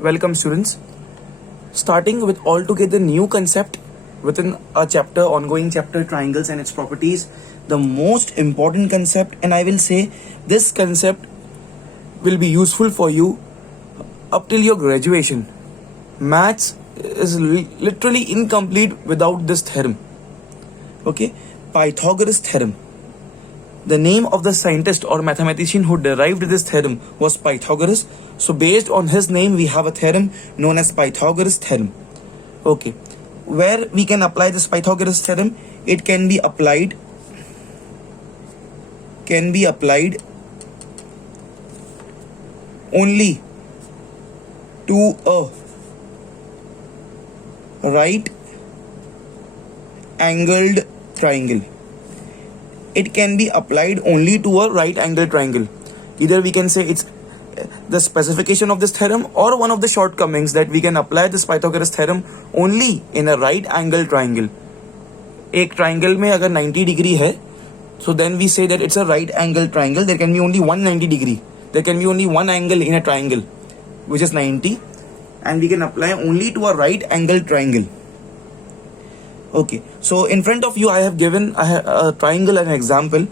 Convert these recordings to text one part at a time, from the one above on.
Welcome students. Starting with altogether new concept within a chapter, ongoing chapter, triangles and its properties. The most important concept, and I will say this concept will be useful for you up till your graduation. Maths is literally incomplete without this theorem. Okay, Pythagoras theorem. The name of the scientist or mathematician who derived this theorem was Pythagoras. So based on his name, we have a theorem known as Pythagoras theorem. Okay, where we can apply this Pythagoras theorem? It can be applied only to a right angled triangle. It can be applied only to a right angled triangle. Either we can say it's the specification of this theorem or one of the shortcomings that we can apply this Pythagoras theorem only in a right angled triangle. एक triangle में अगर 90 degree है, so then we say that it's a right angled triangle. There can be only 190 degree. There can be only one angle in a triangle, which is 90, and we can apply only to a right angled triangle. Okay, so in front of you I have given a triangle as an example.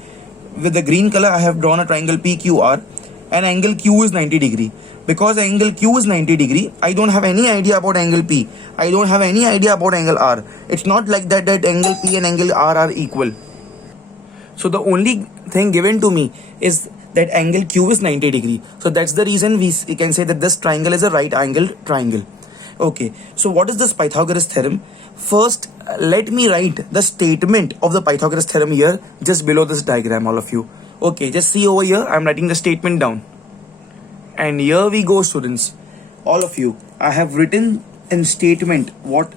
With the green color I have drawn a triangle PQR, and angle Q is 90 degree. Because angle Q is 90 degree, I don't have any idea about angle P. I don't have any idea about angle R. It's not like that angle P and angle R are equal. So the only thing given to me is that angle Q is 90 degree. So that's the reason we can say that this triangle is a right angled triangle. Okay, so what is this Pythagoras theorem? First, let me write the statement of the Pythagoras theorem here, just below this diagram, all of you. Okay, just see over here, I'm writing the statement down. And here we go, students. All of you, I have written in statement what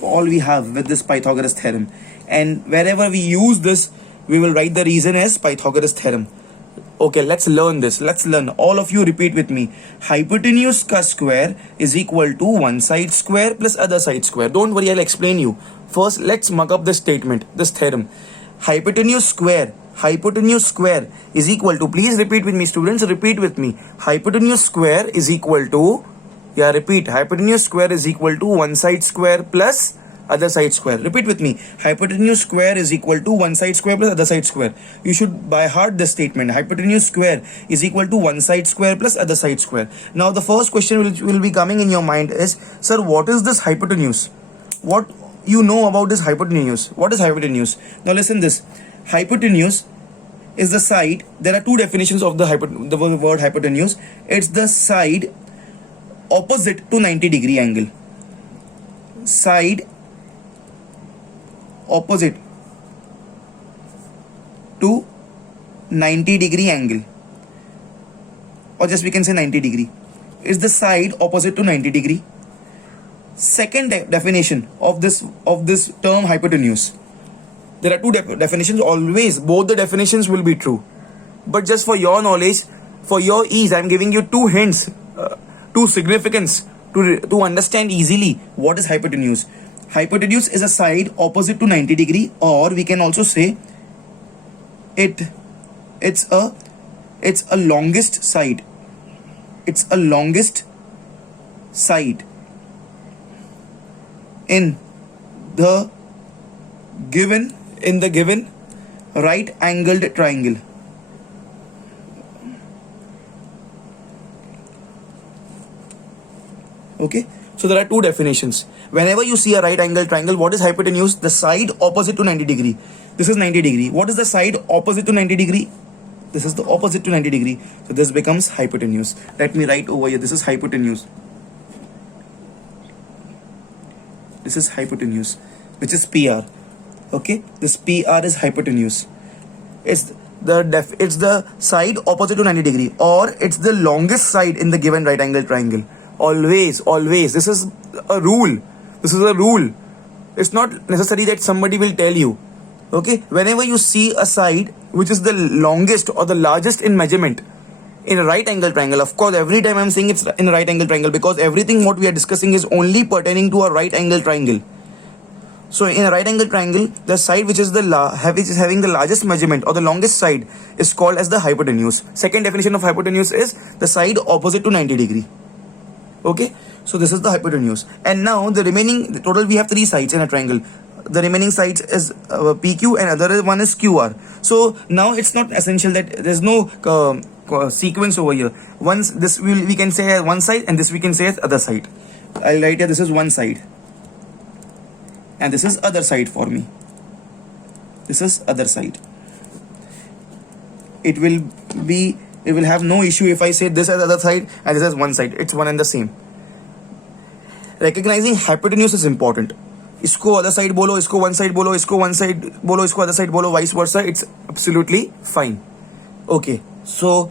all we have with this Pythagoras theorem. And wherever we use this, we will write the reason as Pythagoras theorem. Okay, let's learn this. Let's learn. All of you repeat with me. Hypotenuse ka square is equal to one side square plus other side square. Don't worry, I'll explain you. First, let's mug up this statement, this theorem. Hypotenuse square is equal to, please repeat with me, students, repeat with me. Hypotenuse square is equal to, repeat. Hypotenuse square is equal to one side square plus other side square. Repeat with me. Hypotenuse square is equal to one side square plus other side square. You should by heart this statement. Hypotenuse square is equal to one side square plus other side square. Now the first question which will be coming in your mind is, sir, what is this hypotenuse? What you know about this hypotenuse? What is hypotenuse? Now listen this. Hypotenuse is the side. There are two definitions of the word hypotenuse. It's the side opposite to 90 degree angle. Side opposite to 90 degree angle, or just we can say 90 degree, is the side opposite to 90 degree. Second definition of this term hypotenuse. There are two definitions. Always both the definitions will be true, but just for your knowledge, for your ease, I am giving you two hints, two significance to understand easily what is hypotenuse. Hypotenuse is a side opposite to 90 degree, or we can also say it's a longest side. It's a longest side in the given right angled triangle. Okay, so there are two definitions. Whenever you see a right angle triangle, what is hypotenuse? The side opposite to 90 degree. This is 90 degree. What is the side opposite to 90 degree? This is the opposite to 90 degree. So this becomes hypotenuse. Let me write over here. This is hypotenuse. This is hypotenuse, which is PR. Okay, this PR is hypotenuse. It's the side opposite to 90 degree, or it's the longest side in the given right angle triangle. Always. This is a rule. It's not necessary that somebody will tell you. Okay, whenever you see a side which is the longest or the largest in measurement in a right angle triangle, of course every time I'm saying it's in a right angle triangle because everything what we are discussing is only pertaining to a right angle triangle. So in a right angle triangle, the side which is having the largest measurement or the longest side is called as the hypotenuse. Second definition of hypotenuse is the side opposite to 90 degree. Okay, so this is the hypotenuse. And now the remaining, the total we have 3 sides in a triangle. The remaining sides is PQ and other one is QR. So now it's not essential that there's no sequence over here. Once this we can say as one side and this we can say as other side. I'll write here this is one side and this is other side for me. This is other side. It will have no issue if I say this as other side and this as one side. It's one and the same. Recognizing hypotenuse is important. इसको other side बोलो, इसको one side बोलो, इसको one side बोलो, इसको other side बोलो, vice versa. It's absolutely fine. Okay, so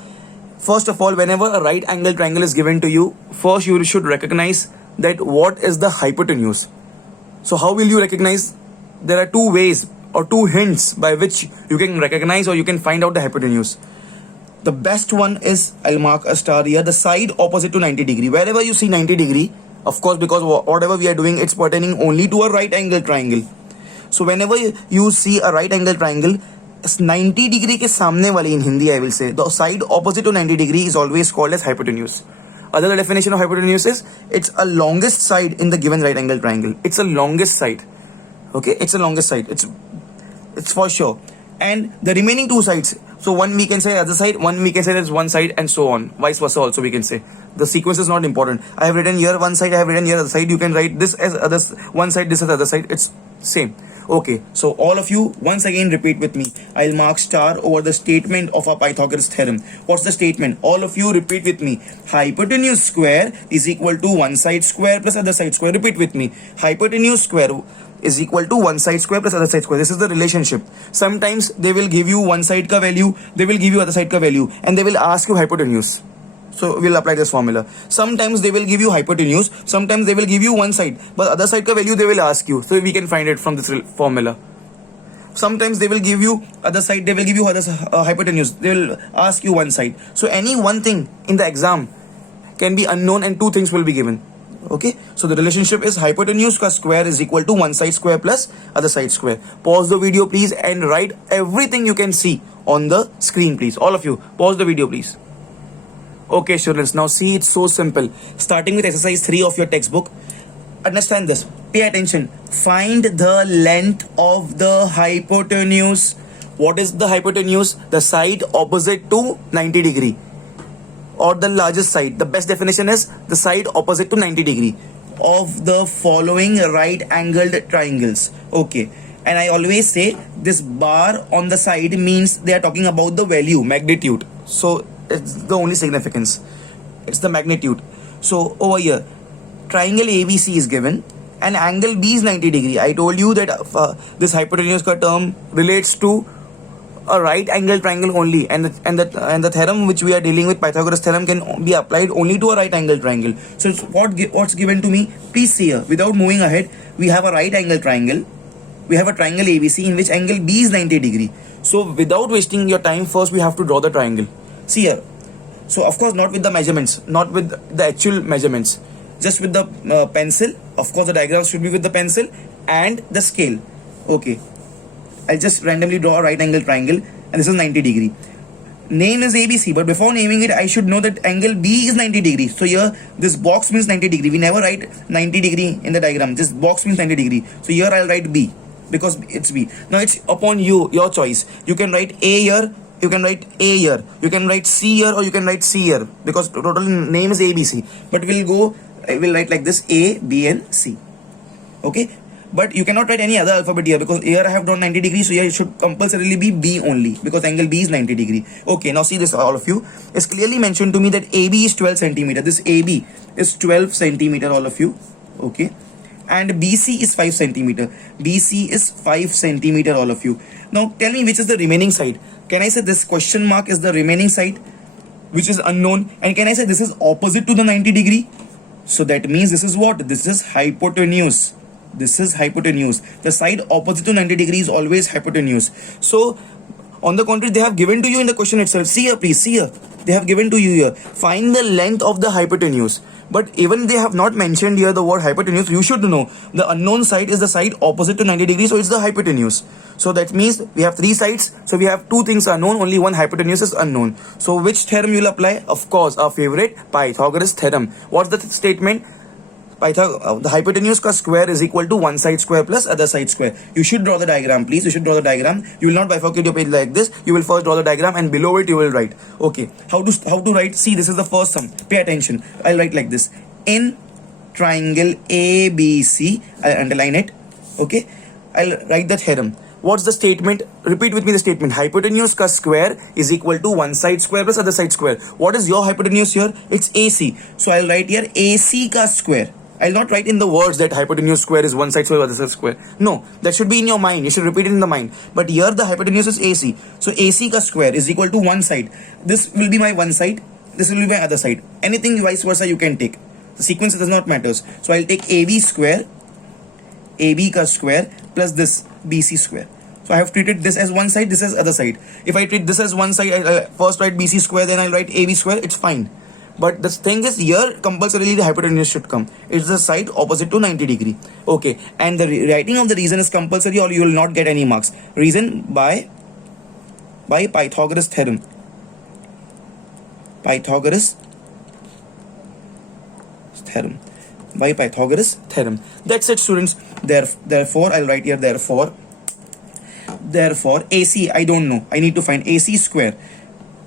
first of all, whenever a right angle triangle is given to you, first you should recognize that what is the hypotenuse. So how will you recognize? There are 2 ways or 2 hints by which you can recognize or you can find out the hypotenuse. The best one is, I'll mark a star here, the side opposite to 90 degree. Wherever you see 90 degree, of course, because whatever we are doing, it's pertaining only to a right angle triangle. So whenever you see a right angle triangle, 90 degree के सामने वाले, in Hindi I will say, the side opposite to 90 degree is always called as hypotenuse. Other definition of hypotenuse is, it's a longest side in the given right angle triangle. It's a longest side. Okay, it's a longest side. It's for sure. And the remaining 2 sides, so one we can say other side, one we can say there's one side, and so on, vice versa also we can say. The sequence is not important. I have written here one side, I have written here other side. You can write this as other one side, this as other side. It's same. Okay, so all of you once again repeat with me. I'll mark star over the statement of our Pythagoras theorem. What's the statement? All of you repeat with me. Hypotenuse square is equal to one side square plus other side square. Repeat with me. Hypotenuse square is equal to one side square plus other side square. This is the relationship. Sometimes they will give you one side ka value, they will give you other side ka value, and they will ask you hypotenuse. So we'll apply this formula. Sometimes they will give you hypotenuse, sometimes they will give you one side, but other side ka value they will ask you. So we can find it from this formula. Sometimes they will give you other side, they will give you other hypotenuse, they will ask you one side. So any one thing in the exam can be unknown and 2 things will be given. Okay, so the relationship is hypotenuse ka square is equal to one side square plus other side square. Pause the video please and write everything you can see on the screen please. All of you, pause the video please. Okay students, now see, it's so simple. Starting with exercise 3 of your textbook. Understand this, pay attention. Find the length of the hypotenuse. What is the hypotenuse? The side opposite to 90 degree. Or the largest side. The best definition is the side opposite to 90 degree of the following right angled triangles. Okay, and I always say this bar on the side means they are talking about the value, magnitude. So it's the only significance, it's the magnitude. So over here, triangle ABC is given and angle B is 90 degree. I told you that this hypotenuse ka term relates to a right angle triangle only, and the theorem which we are dealing with, Pythagoras theorem, can be applied only to a right angle triangle. So what's given to me? Please see here, without moving ahead, we have a right angle triangle, we have a triangle ABC in which angle B is 90 degree. So without wasting your time, first we have to draw the triangle. See here, so of course not with the measurements, not with the actual measurements, just with the pencil. Of course the diagrams should be with the pencil and the scale. Okay, I'll just randomly draw a right angle triangle and this is 90 degree. Name is ABC, but before naming it I should know that angle B is 90 degree. So here this box means 90 degree. We never write 90 degree in the diagram. This box means 90 degree. So here I'll write B because it's B. Now it's upon you, your choice. You can write A here, you can write A here, you can write C here, or you can write C here because total name is ABC. But we'll write like this: A, B and C. Okay, but you cannot write any other alphabet here because here I have drawn 90 degrees, so here it should compulsorily be B only because angle B is 90 degree. Okay, now see this, all of you. It's clearly mentioned to me that AB is 12 centimeter. This AB is 12 centimeter, all of you. Okay, and BC is 5 centimeter. BC is 5 centimeter, all of you. Now tell me which is the remaining side. Can I say this question mark is the remaining side, which is unknown? And can I say this is opposite to the 90 degree? So that means this is what? This is hypotenuse. This is hypotenuse. The side opposite to 90 degree is always hypotenuse. So on the contrary, they have given to you in the question itself. See here, please, see here. they have given to you here, find the length of the hypotenuse. But even they have not mentioned here the word hypotenuse, you should know the unknown side is the side opposite to 90 degrees, so it's the hypotenuse. So that means we have three sides, so we have two things unknown, only one hypotenuse is unknown. So which theorem you will apply? Of course, our favorite Pythagoras theorem. What's the statement? The hypotenuse ka square is equal to one side square plus other side square. You should draw the diagram, please. You should draw the diagram. You will not bifurcate your page like this. You will first draw the diagram and below it you will write. Okay. How to write? See, this is the first sum. Pay attention. I'll write like this. In triangle ABC, I'll underline it. Okay. I'll write the theorem. What's the statement? Repeat with me the statement. Hypotenuse ka square is equal to one side square plus other side square. What is your hypotenuse here? It's AC. So I'll write here AC ka square. I'll not write in the words that hypotenuse square is one side square, other side square. No, that should be in your mind. You should repeat it in the mind. But here the hypotenuse is AC. So AC ka square is equal to one side. This will be my one side. This will be my other side. Anything vice versa you can take. The sequence does not matters. So I'll take AB square, AB ka square plus this BC square. So I have treated this as one side, this as other side. If I treat this as one side, I'll first write BC square, then I'll write AB square. It's fine. But the thing is here compulsorily the hypotenuse should come. It's the side opposite to 90 degree. Okay. And the writing of the reason is compulsory or you will not get any marks. Reason by Pythagoras theorem. Pythagoras theorem. By Pythagoras theorem. That's it, students. Therefore, I'll write here therefore AC, I don't know. I need to find AC square.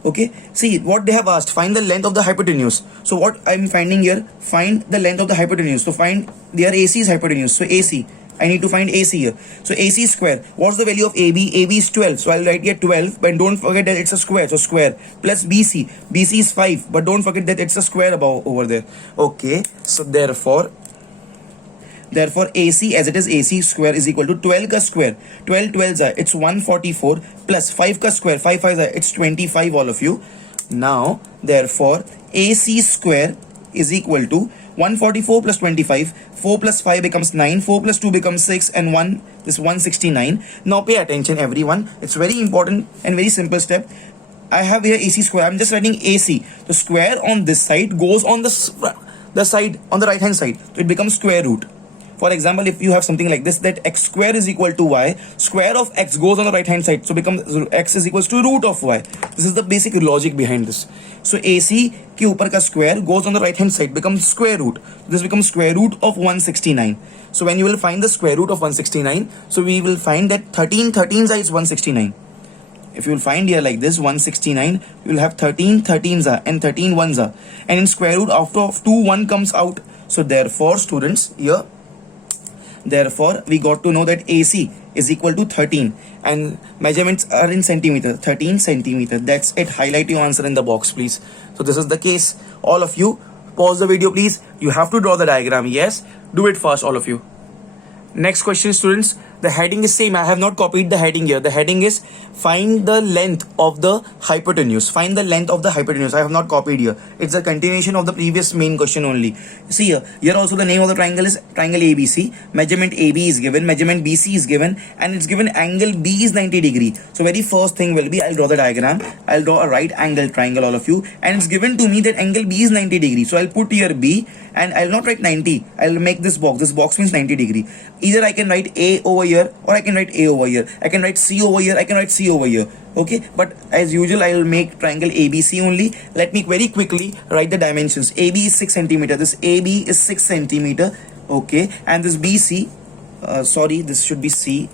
Okay, see what they have asked, find the length of the hypotenuse. So what I'm finding here, find the length of the hypotenuse. So find their AC is hypotenuse. So AC, I need to find AC here. So AC square, what's the value of AB? AB is 12. So I'll write here 12, but don't forget that it's a square. So square plus BC. BC is 5, but don't forget that it's a square above over there. Okay, so therefore AC as it is AC square is equal to 12 ka square. 12 12s are, it's 144 plus 5 ka square. 5 5s are, it's 25 all of you. Now therefore AC square is equal to 144 plus 25. 4 plus 5 becomes 9. 4 plus 2 becomes 6 and 1 is 169. Now pay attention everyone. It's very important and very simple step. I have here AC square. I'm just writing AC. The square on this side goes on the side on the right hand side. So it becomes square root. For example, if you have something like this, that x square is equal to y, square of x goes on the right hand side, so becomes x is equals to root of y. This is the basic logic behind this. So AC ke upar ka square goes on the right hand side, becomes square root. This becomes square root of 169. So when you will find the square root of 169, so we will find that 13 13s is 169. If you will find here like this 169, you will have 13 13s and 13 1s are, and in square root after 2 1 comes out. So therefore students here, therefore we got to know that AC is equal to 13 and measurements are in centimeter, 13 centimeter. That's it. Highlight your answer in the box please. So this is the case. All of you pause the video please. You have to draw the diagram. Yes, do it fast all of you. Next question students, the heading is same. I have not copied the heading here. The heading is find the length of the hypotenuse. Find the length of the hypotenuse. I have not copied here. It's a continuation of the previous main question only. See here. Here also the name of the triangle is triangle ABC. Measurement AB is given. Measurement BC is given. And it's given angle B is 90 degree. So very first thing will be I'll draw the diagram. I'll draw a right angle triangle all of you. And it's given to me that angle B is 90 degree. So I'll put here B and I'll not write 90. I'll make this box. This box means 90 degree. Either I can write A over here or I can write A over here. I can write C over here. I can write C over here. Okay, but as usual I will make triangle ABC only. Let me very quickly write the dimensions. AB is 6 centimeter. This AB is 6 centimeter. Okay, and this BC, sorry, this should be C.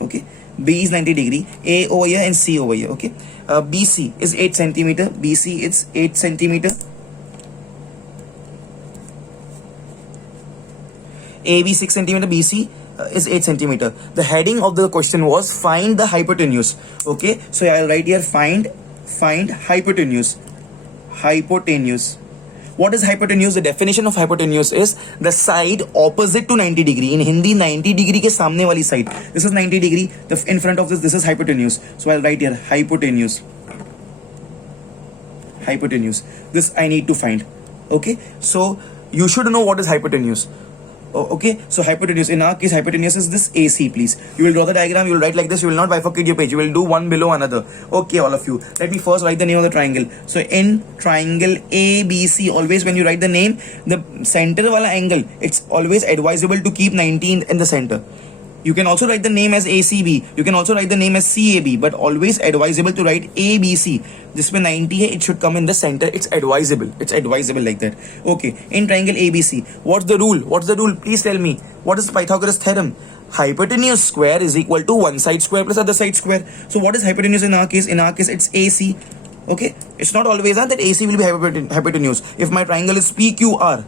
Okay, B is 90 degree. A over here and C over here. Okay, BC is 8 centimeter. BC is 8 centimeter. AB 6 centimeter, BC is 8 centimeter. The heading of the question was find the hypotenuse. Okay, so I'll write here find hypotenuse. Hypotenuse. What is hypotenuse? The definition of hypotenuse is the side opposite to 90 degree. In Hindi, 90 degree ke samne wali side. This is 90 degree. In front of this is hypotenuse. So I'll write here hypotenuse. Hypotenuse. This I need to find. Okay, so you should know what is hypotenuse. Okay, so hypotenuse, in our case hypotenuse is this AC. Please, you will draw the diagram, you will write like this, you will not bifurcate your page, you will do one below another. Okay, all of you, let me first write the name of the triangle. So in triangle ABC, always when you write the name, the center wala angle, it's always advisable to keep 19 in the center. You can also write the name as ACB, you can also write the name as CAB, but always advisable to write ABC. This में 90 है, it should come in the center. It's advisable like that. Okay, in triangle ABC, what's the rule? Please tell me, what is Pythagoras theorem? Hypotenuse square is equal to one side square plus other side square. So what is hypotenuse in our case? In our case, it's AC. Okay, it's not always that AC will be hypotenuse. If my triangle is PQR,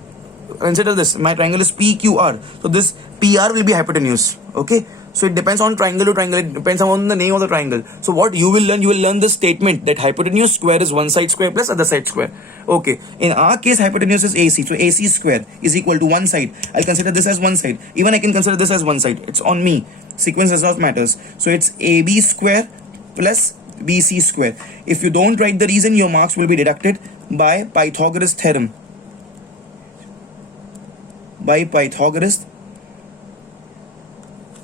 consider this, my triangle is PQR, so this PR will be hypotenuse. Okay, so it depends on triangle to triangle, it depends on the name of the triangle. So what you will learn this statement that hypotenuse square is one side square plus other side square. Okay, in our case hypotenuse is AC, so AC square is equal to one side. I'll consider this as one side, even I can consider this as one side, it's on me, sequence does not matters. So it's AB square plus BC square. If you don't write the reason, your marks will be deducted by Pythagoras theorem. By Pythagoras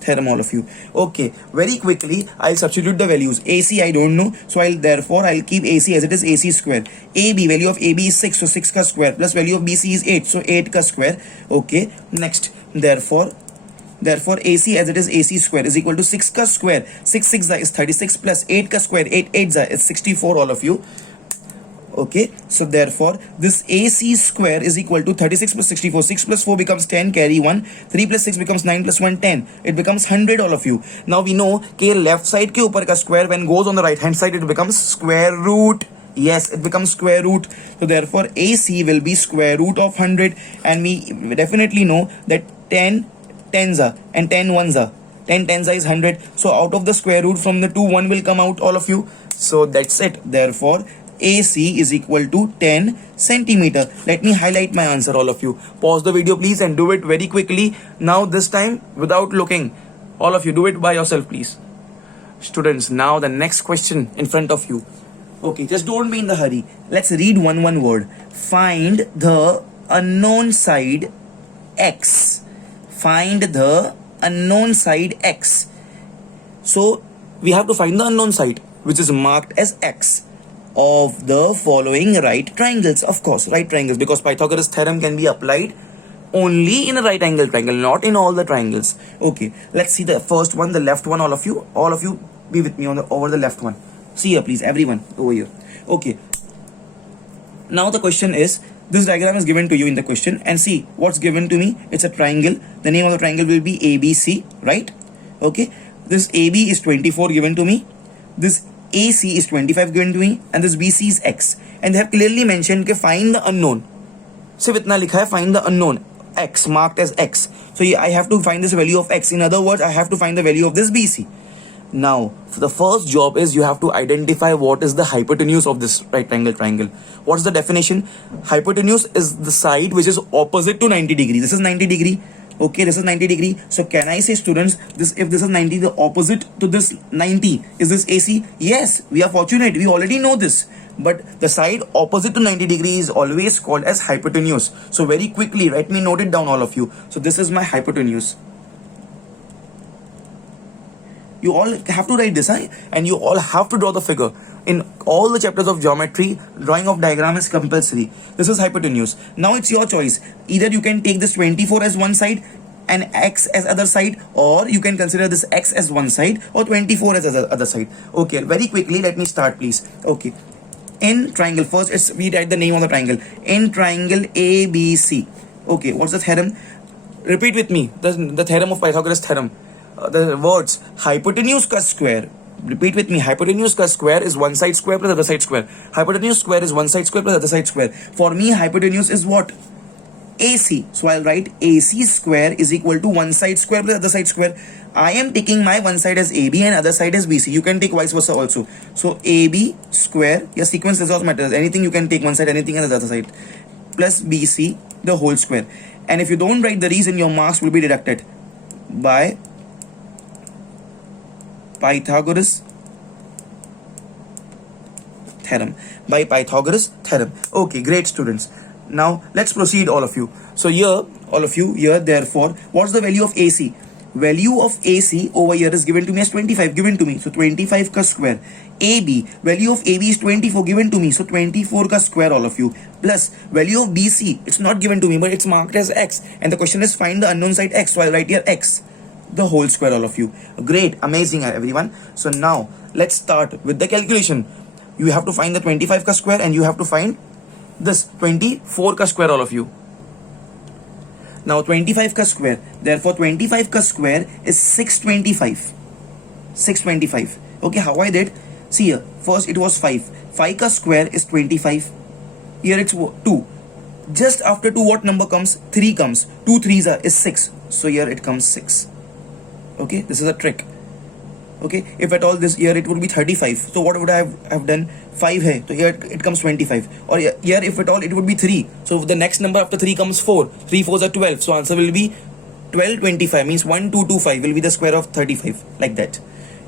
theorem, all of you. Okay, very quickly I'll substitute the values. AC I don't know, so I'll keep AC as it is, AC square. AB, value of AB is 6, so 6 ka square, plus value of BC is 8, so 8 ka square. Okay, next, therefore AC as it is, AC square is equal to 6 ka square, 6 6 is 36 plus 8 ka square, 8 8 is 64, all of you. Okay, so therefore this AC square is equal to 36 plus 64. 6 plus 4 becomes 10, carry 1. 3 plus 6 becomes 9 plus 1, 10. It becomes 100, all of you. Now we know कि left side के ऊपर का square when goes on the right hand side, it becomes square root. Yes, it becomes square root. So therefore AC will be square root of 100, and we definitely know that 10 tens are and 10 ones are. 10 tens is 100. So out of the square root from the 2, 1 will come out, all of you. So that's it. Therefore AC is equal to 10 centimeter. Let me highlight my answer, all of you. Pause the video please and do it very quickly. Now this time without looking. All of you do it by yourself please. Students, now the next question in front of you. Okay, just don't be in the hurry. Let's read one word. Find the unknown side x. Find the unknown side x. So we have to find the unknown side, which is marked as x, of the following right triangles. Of course, right triangles, because Pythagoras theorem can be applied only in a right angle triangle, not in all the triangles. Okay, let's see the first one, the left one. All of you be with me over the left one. See here please, everyone over here. Okay, now the question is, this diagram is given to you in the question, and see what's given to me. It's a triangle. The name of the triangle will be ABC, right? Okay, this AB is 24 given to me, this AC is 25 given to me, and this BC is X. And they have clearly mentioned कि find the unknown. सिर्फ इतना लिखा है, find the unknown, X marked as X. So I have to find this value of X. In other words, I have to find the value of this BC. Now, the first job is you have to identify what is the hypotenuse of this right angle triangle. What's the definition? Hypotenuse is the side which is opposite to 90 degree. This is 90 degree. Okay, this is 90 degree. So can I say, students, this, if this is 90, the opposite to this 90 is this AC? Yes, we are fortunate, we already know this. But the side opposite to 90 degree is always called as hypotenuse. So very quickly, let me note it down, all of you. So this is my hypotenuse. You all have to write this, huh? And you all have to draw the figure. In all the chapters of geometry, drawing of diagram is compulsory. This is hypotenuse. Now it's your choice. Either you can take this 24 as one side and X as other side, or you can consider this X as one side or 24 as other side. Okay, very quickly, let me start please. Okay, in triangle, first we write the name of the triangle. In triangle ABC. Okay, what's the theorem? Repeat with me, the theorem of Pythagoras theorem. The words hypotenuse ka square. Repeat with me. Hypotenuse ka square is one side square plus other side square. Hypotenuse square is one side square plus other side square. For me, hypotenuse is what? AC. So I'll write AC square is equal to one side square plus other side square. I am taking my one side as AB and other side as BC. You can take vice versa also. So AB square, your sequence does not matter. Anything you can take one side, anything on the other side, plus BC the whole square. And if you don't write the reason, your marks will be deducted by Pythagoras theorem. By Pythagoras theorem. Okay, great students. Now let's proceed, all of you. So here, all of you, here, therefore, what's the value of AC? Value of AC over here is given to me as 25, given to me. So 25 ka square. AB, value of AB is 24, given to me. So 24 ka square, all of you. Plus value of BC, it's not given to me, but it's marked as X. And the question is find the unknown side X. So I'll write here X, the whole square, all of you. Great, amazing, everyone. So now let's start with the calculation. You have to find the 25 ka square and you have to find this 24 ka square, all of you. Now 25 ka square, therefore 25 ka square is 625. 625. Okay, how I did? See here, first it was 5. 5 ka square is 25. Here it's 2. Just after 2 what number comes? 3 comes. 2 3s is 6. So here it comes 6. Okay, this is a trick. Okay, if at all this year it would be 35. So what would I have done? 5 hai, so here it comes 25. Or here if at all it would be 3. So the next number after 3 comes 4. 3 4s are 12. So answer will be 1225, means 1225 will be the square of 35, like that,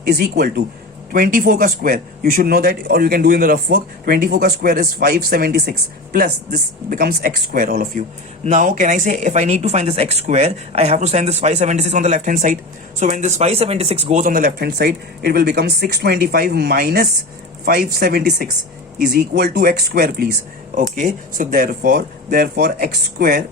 is equal to 24 ka square. You should know that, or you can do in the rough work. 24 ka square is 576 plus this becomes x square, all of you. Now can I say if I need to find this x square, I have to send this 576 on the left hand side. So when this 576 goes on the left hand side, it will become 625 minus 576 is equal to x square, please. Okay, so therefore x square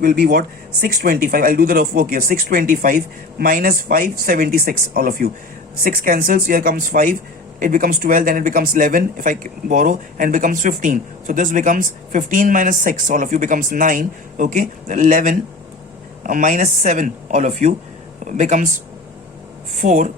will be what? 625. I'll do the rough work here. 625 minus 576, all of you. 6 cancels, here comes 5, it becomes 12, then it becomes 11 if I borrow, and becomes 15. So this becomes 15 minus 6, all of you, becomes 9. Okay, 11 minus 7, all of you, becomes 4,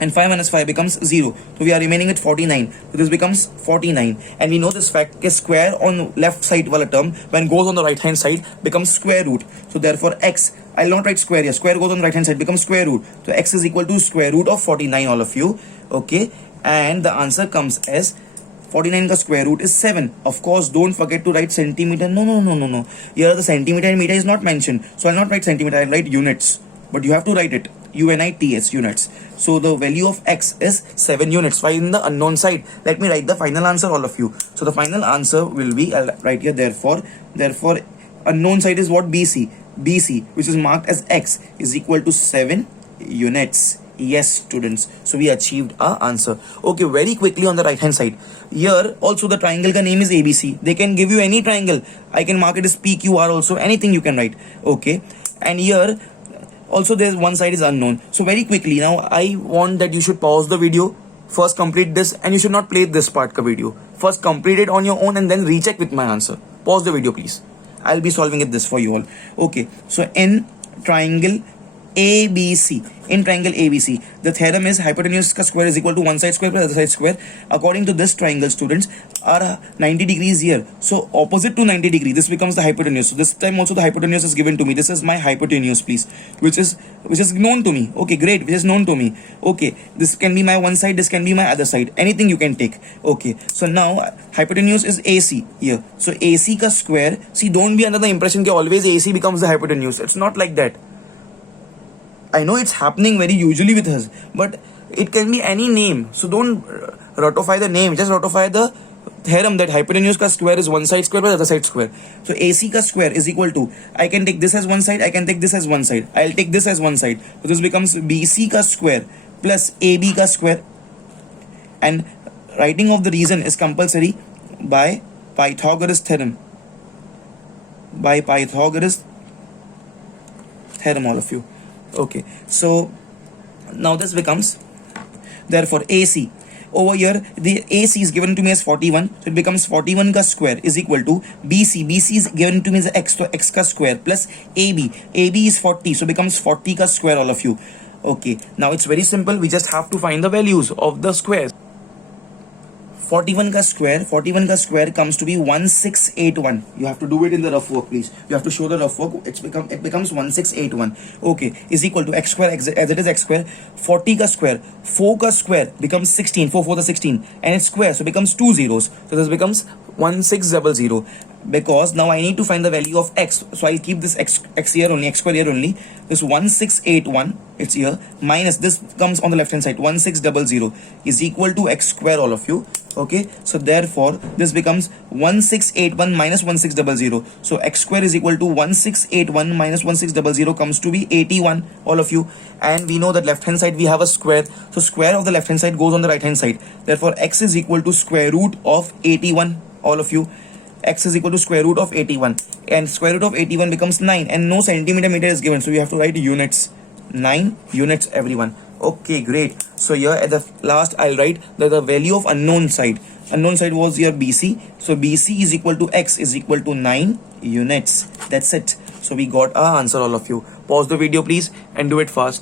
and 5 minus 5 becomes 0. So we are remaining at 49. So this becomes 49. And we know this fact is square on left side wala term when goes on the right hand side becomes square root. So therefore x, I'll not write square here. Square goes on the right hand side, becomes square root. So x is equal to square root of 49, all of you. Okay. And the answer comes as 49 ka square root is 7. Of course, don't forget to write centimeter. No. Here the centimeter and meter is not mentioned. So I'll not write centimeter, I'll write units. But you have to write it. UNITS, units. So the value of x is 7 units. Find the unknown side. Let me write the final answer, all of you. So the final answer will be, I'll write here, therefore unknown side is what? BC, which is marked as x, is equal to 7 units. Yes, students. So we achieved our answer. Okay, very quickly on the right hand side. Here also the triangle ka name is ABC. They can give you any triangle. I can mark it as PQR also. Anything you can write. Okay. And here also there's one side is unknown. So very quickly now I want that you should pause the video, first complete this, and you should not play this part ka video. First complete it on your own and then recheck with my answer. Pause the video, please. I'll be solving it this for you all. Okay, so in triangle ABC, the theorem is hypotenuse ka square is equal to one side square plus other side square. According to this triangle, students, are 90 degrees here. So opposite to 90 degree, this becomes the hypotenuse. So this time also the hypotenuse is given to me. This is my hypotenuse, please, which is known to me. Okay, great, which is known to me. Okay, this can be my one side, this can be my other side. Anything you can take. Okay, so now hypotenuse is AC here. So AC ka square. See, don't be under the impression that always AC becomes the hypotenuse. It's not like that. I know it's happening very usually with us, but it can be any name. So don't ratify the name, just ratify the theorem that hypotenuse ka square is one side square plus other side square. So AC ka square is equal to, I can take this as one side, I can take this as one side, I'll take this as one side. So this becomes BC ka square plus AB ka square. And writing of the reason is compulsory by Pythagoras Theorem. By Pythagoras Theorem, all of you. Okay, so now this becomes, therefore AC over here, the AC is given to me as 41, so it becomes 41 ka square is equal to BC is given to me as x, so x ka square plus AB is 40, so becomes 40 ka square, all of you. Okay, now it's very simple, we just have to find the values of the squares. 41 ka square comes to be 1681. You have to do it in the rough work, please. You have to show the rough work. It becomes 1681. Okay, is equal to x square, as it is x square. 40 ka square, 4 ka square becomes 16. 4 4 the 16, and it's square, so becomes 2 zeros. So this becomes 1600. Because now I need to find the value of x, so I'll keep this x here only, x square here only. This 1681, it's here, minus this comes on the left hand side, 1600 is equal to x square, all of you. Okay, so therefore this becomes 1681 minus 1600. So x square is equal to 1681 minus 1600 comes to be 81, all of you. And we know that left hand side we have a square, so square of the left hand side goes on the right hand side. Therefore x is equal to square root of 81, all of you. X is equal to square root of 81, and square root of 81 becomes 9, and no centimeter meter is given, so you have to write units. 9 units, everyone. Okay, great. So here at the last I'll write that the value of unknown side was here BC. So BC is equal to x is equal to 9 units. That's it. So we got our answer, all of you. Pause the video please and do it fast.